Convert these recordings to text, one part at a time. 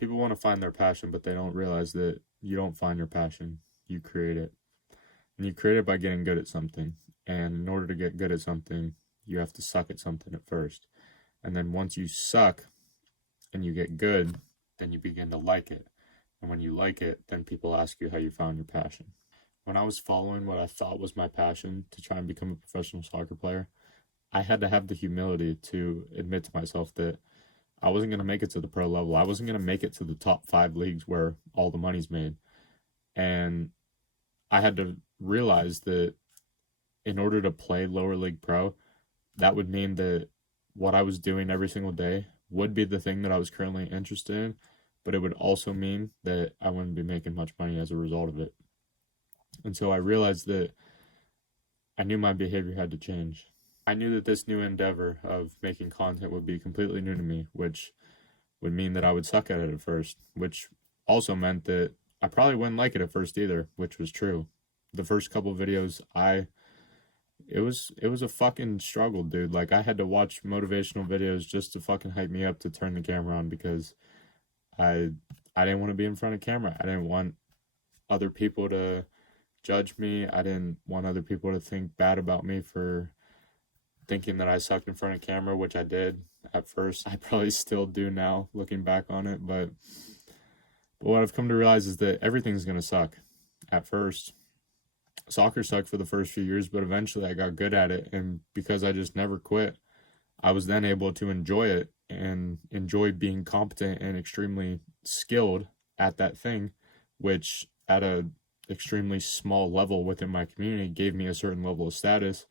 People want to find their passion, but they don't realize that you don't find your passion, you create it. And you create it by getting good at something. And in order to get good at something, you have to suck at something at first. And then once you suck and you get good, then you begin to like it. And when you like it, then people ask you how you found your passion. When I was following what I thought was my passion to try and become a professional soccer player, I had to have the humility to admit to myself that I wasn't going to make it to the pro level. I wasn't going to make it to the top 5 leagues where all the money's made. And I had to realize that in order to play lower league pro, that would mean that what I was doing every single day would be the thing that I was currently interested in, but it would also mean that I wouldn't be making much money as a result of it. And so I realized that I knew my behavior had to change. I knew that this new endeavor of making content would be completely new to me, which would mean that I would suck at it at first, which also meant that I probably wouldn't like it at first either, which was true. The first couple videos, it was a fucking struggle, dude. Like, I had to watch motivational videos just to fucking hype me up to turn the camera on, because I I didn't want to be in front of camera. I didn't want other people to judge me. I didn't want other people to think bad about me for thinking that I sucked in front of camera, which I did at first. I probably still do now, looking back on it, but what I've come to realize is that everything's gonna suck at first. Soccer sucked for the first few years, but eventually I got good at it, and because I just never quit, I was then able to enjoy it and enjoy being competent and extremely skilled at that thing, which at a extremely small level within my community gave me a certain level of status,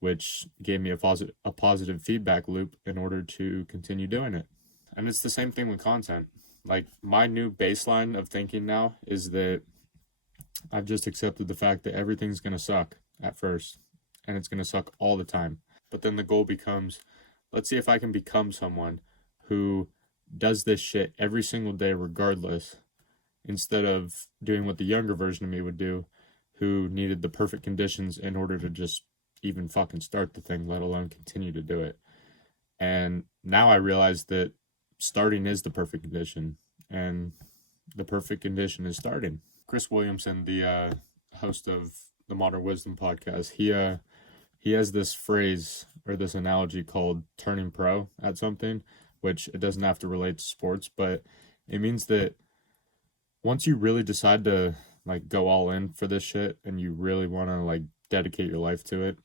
which gave me a positive feedback loop in order to continue doing it. And it's the same thing with content. Like, my new baseline of thinking now is that I've just accepted the fact that everything's going to suck at first, and it's going to suck all the time. But then the goal becomes, let's see if I can become someone who does this shit every single day regardless, instead of doing what the younger version of me would do, who needed the perfect conditions in order to just even fucking start the thing, let alone continue to do it. And now I realize that starting is the perfect condition, and the perfect condition is starting. Chris Williamson, the host of the Modern Wisdom podcast, he has this phrase or this analogy called turning pro at something, which it doesn't have to relate to sports, but it means that once you really decide to like go all in for this shit and you really want to like dedicate your life to it,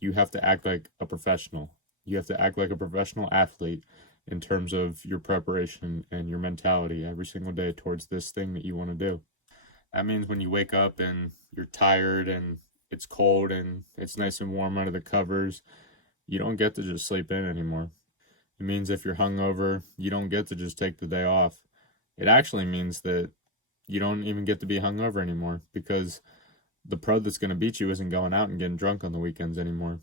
you have to act like a professional. You have to act like a professional athlete in terms of your preparation and your mentality every single day towards this thing that you want to do. That means when you wake up and you're tired and it's cold and it's nice and warm under the covers, you don't get to just sleep in anymore. It means if you're hungover, you don't get to just take the day off. It actually means that you don't even get to be hungover anymore, because the pro that's going to beat you isn't going out and getting drunk on the weekends anymore.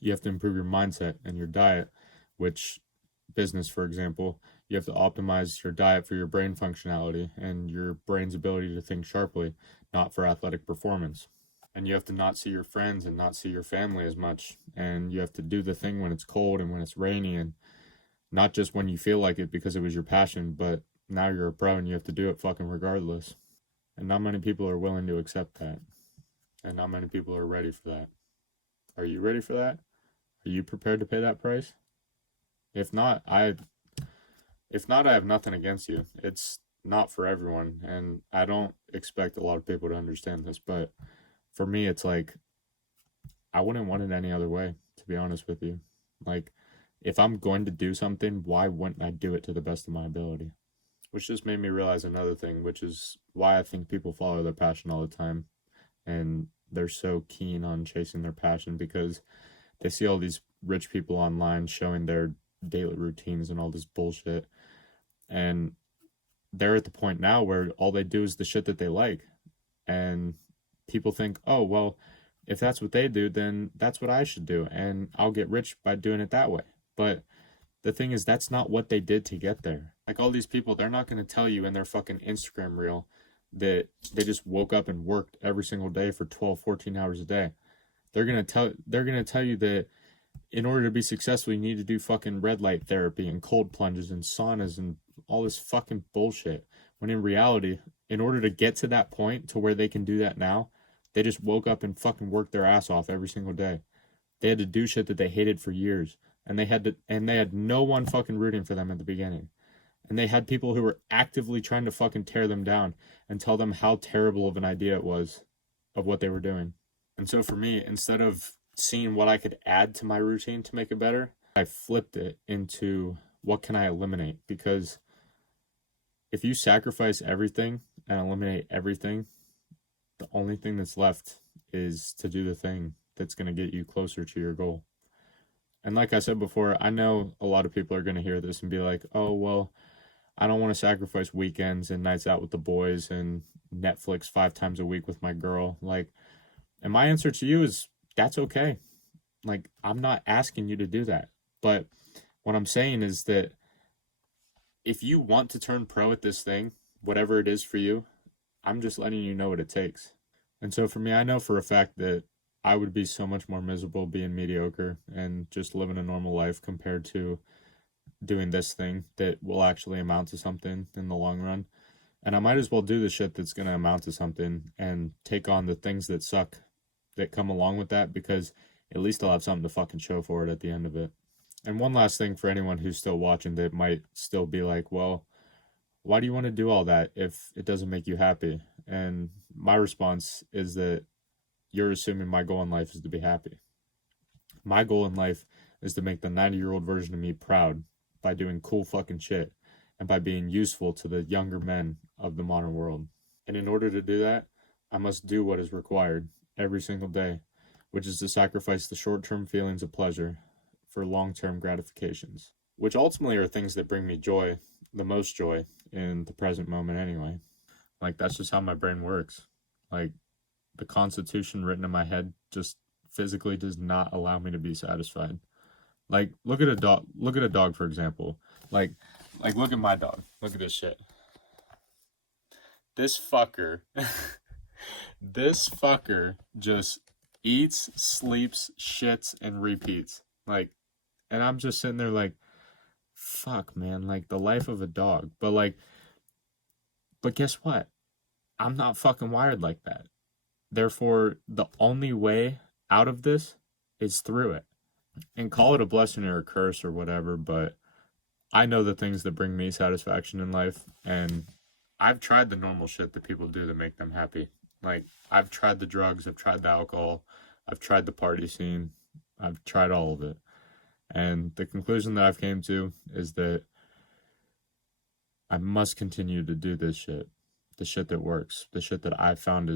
You have to improve your mindset and your diet, which business, for example, you have to optimize your diet for your brain functionality and your brain's ability to think sharply, not for athletic performance. And you have to not see your friends and not see your family as much. And you have to do the thing when it's cold and when it's rainy, and not just when you feel like it because it was your passion, but now you're a pro and you have to do it fucking regardless. And not many people are willing to accept that. And not many people are ready for that. Are you ready for that? Are you prepared to pay that price? If not, I have nothing against you. It's not for everyone, and I don't expect a lot of people to understand this, but for me, it's like, I wouldn't want it any other way, to be honest with you. Like, if I'm going to do something, why wouldn't I do it to the best of my ability? Which just made me realize another thing, which is why I think people follow their passion all the time, and they're so keen on chasing their passion, because they see all these rich people online showing their daily routines and all this bullshit, and they're at the point now where all they do is the shit that they like, and people think, oh well, if that's what they do, then that's what I should do, and I'll get rich by doing it that way. But the thing is, that's not what they did to get there. Like, all these people, they're not going to tell you in their fucking Instagram reel that they just woke up and worked every single day for 12, 14 hours a day. They're going to tell you that in order to be successful, you need to do fucking red light therapy and cold plunges and saunas and all this fucking bullshit. When in reality, in order to get to that point to where they can do that now, they just woke up and fucking worked their ass off every single day. They had to do shit that they hated for years, and they had no one fucking rooting for them at the beginning. And they had people who were actively trying to fucking tear them down and tell them how terrible of an idea it was of what they were doing. And so for me, instead of seeing what I could add to my routine to make it better, I flipped it into what can I eliminate? Because if you sacrifice everything and eliminate everything, the only thing that's left is to do the thing that's going to get you closer to your goal. And like I said before, I know a lot of people are going to hear this and be like, oh, well, I don't want to sacrifice weekends and nights out with the boys and Netflix 5 times a week with my girl. Like, and my answer to you is that's okay. Like, I'm not asking you to do that. But what I'm saying is that if you want to turn pro at this thing, whatever it is for you, I'm just letting you know what it takes. And so for me, I know for a fact that I would be so much more miserable being mediocre and just living a normal life compared to doing this thing that will actually amount to something in the long run. And I might as well do the shit that's going to amount to something and take on the things that suck that come along with that, because at least I'll have something to fucking show for it at the end of it. And one last thing for anyone who's still watching that might still be like, well, why do you want to do all that if it doesn't make you happy? And my response is that you're assuming my goal in life is to be happy. My goal in life is to make the 90-year-old version of me proud by doing cool fucking shit and by being useful to the younger men of the modern world. And in order to do that, I must do what is required every single day, which is to sacrifice the short-term feelings of pleasure for long-term gratifications, which ultimately are things that bring me joy, the most joy in the present moment anyway. Like, that's just how my brain works. Like, the constitution written in my head just physically does not allow me to be satisfied. Like, look at a dog, for example. Like look at my dog. Look at this shit. This fucker this fucker just eats, sleeps, shits, and repeats. Like, and I'm just sitting there like, fuck, man, like the life of a dog. But guess what? I'm not fucking wired like that. Therefore, the only way out of this is through it. And call it a blessing or a curse or whatever, but I know the things that bring me satisfaction in life, and I've tried the normal shit that people do to make them happy. Like, I've tried the drugs, I've tried the alcohol, I've tried the party scene, I've tried all of it. And the conclusion that I've came to is that I must continue to do this shit. The shit that works. The shit that I've found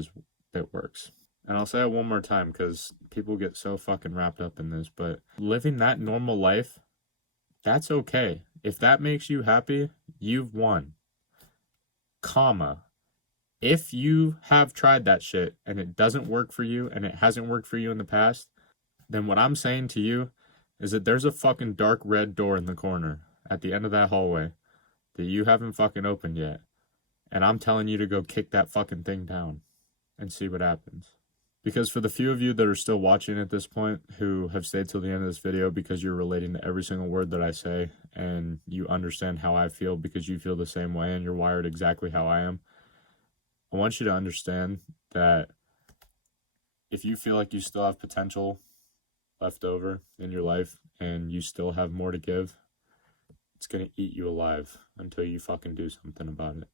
that works. And I'll say it one more time because people get so fucking wrapped up in this, but living that normal life, that's okay. If that makes you happy, you've won. Comma. If you have tried that shit and it doesn't work for you and it hasn't worked for you in the past, then what I'm saying to you is that there's a fucking dark red door in the corner at the end of that hallway that you haven't fucking opened yet. And I'm telling you to go kick that fucking thing down and see what happens. Because for the few of you that are still watching at this point who have stayed till the end of this video because you're relating to every single word that I say and you understand how I feel because you feel the same way and you're wired exactly how I am, I want you to understand that if you feel like you still have potential left over in your life and you still have more to give, it's going to eat you alive until you fucking do something about it.